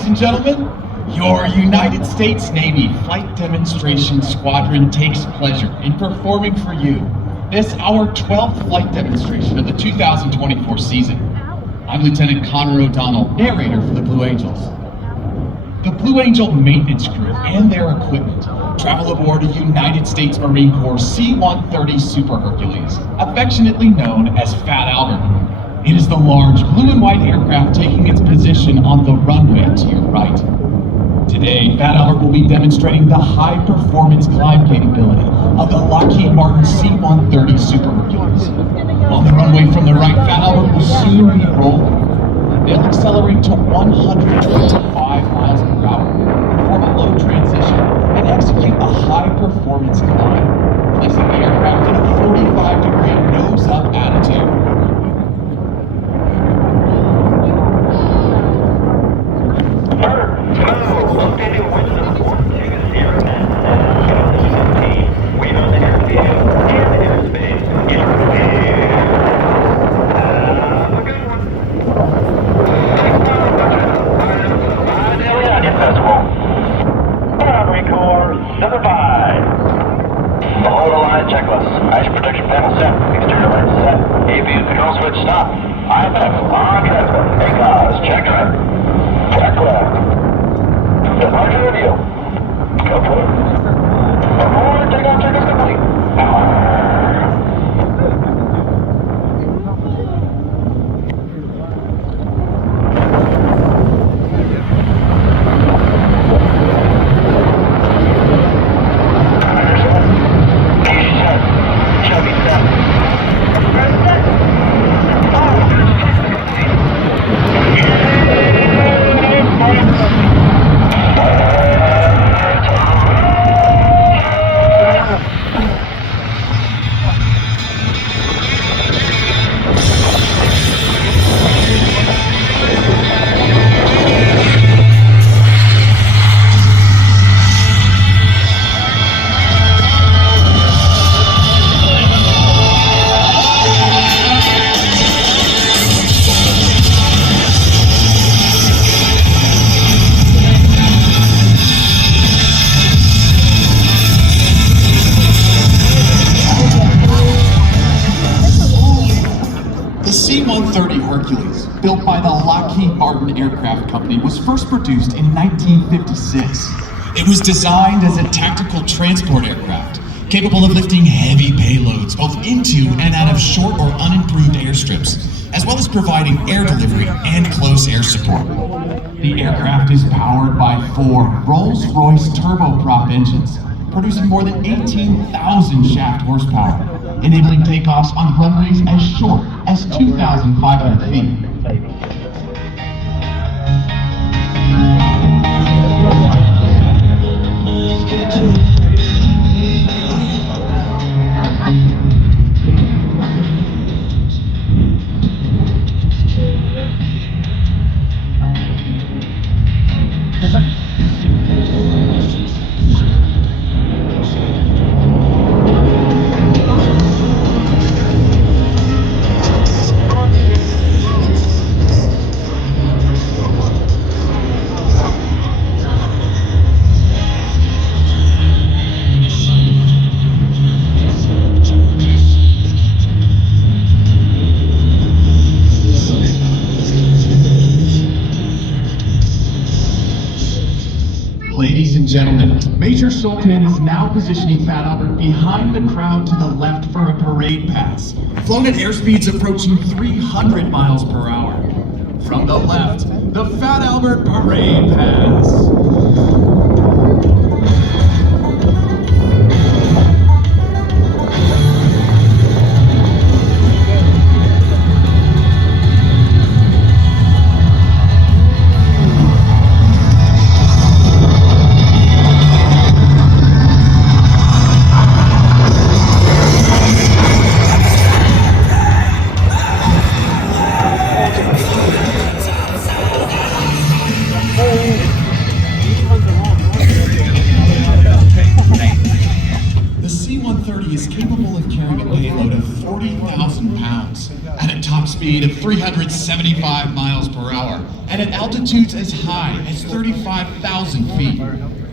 ladies and gentlemen, your United States Navy Flight Demonstration Squadron takes pleasure in performing for you this, our 12th flight demonstration of the 2024 season. I'm Lieutenant Connor O'Donnell, narrator for the Blue Angels. The Blue Angel maintenance crew and their equipment travel aboard a United States Marine Corps C-130 Super Hercules, affectionately known as Fat Albert. It is the large blue and white aircraft taking its position on the runway to your right. Today, Fat Albert will be demonstrating the high-performance climb capability of the Lockheed Martin C-130 Super Hercules. On the runway from the right, Fat Albert will soon be rolling. They'll accelerate to 125 miles per hour, perform a low transition, and execute a high-performance climb, placing the aircraft in a 45-degree nose-up attitude. The C-130 Hercules, built by the Lockheed Martin Aircraft Company, was first produced in 1956. It was designed as a tactical transport aircraft, capable of lifting heavy payloads both into and out of short or unimproved airstrips, as well as providing air delivery and close air support. The aircraft is powered by 4 Rolls-Royce turboprop engines, producing more than 18,000 shaft horsepower, enabling takeoffs on runways as short as 2,500 feet. Ladies and gentlemen, Major Sultan is now positioning Fat Albert behind the crowd to the left for a parade pass, flown at airspeeds approaching 300 miles per hour. From the left, the Fat Albert parade pass. speed of 375 miles per hour and at altitudes as high as 35,000 feet.